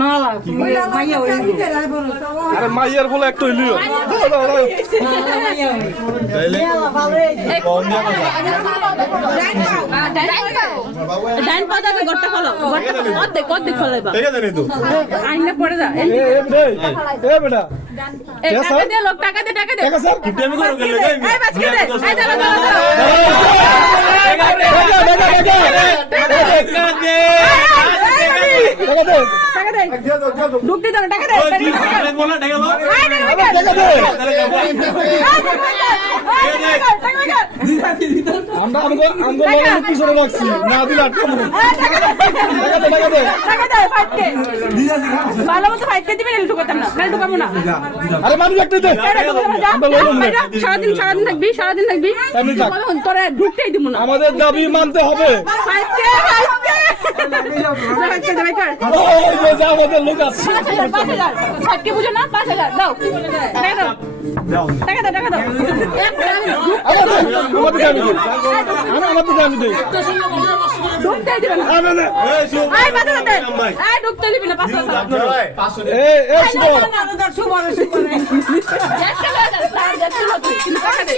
না লাগ মাইয়া হই আরে মাইয়ার বলে একটা হইলিও ডাইন পাদাকে গট্টা খোলো গট্টা কত খোলাইবা ঠিক আছে নি তো আইনে পড়ে যা এ বেটা এই টাকা দে লোক টাকা দে টাকা স্যার কিপটে আমি করব গেলে এই বাঁচকে দে এই দাঁড়া টাকা দে ঢুকতে দাও টাকা দে বলা টাকা দাও আমরা পিছনে রাখছি না দিলে আটকাবো টাকা দে ফাইটকে ভালো মতো ফাইটকে দিবেন এল ঢুকাতাম না নাল ঢুকাবো না আরে মানুষ একটা দে সারাদিন থাকবি তোরা ঢুকতেই দিব না আমাদের দাবি মানতে হবে ফাইটকে আমাদের লোক আছে 5,000 ফাইটকে বুঝো না 5,000 দাও টাকা দাও ঢুকতেই দিবে না আয় বাজার দে আয় ঢুকতে দিবি না 5,000 টাকা দে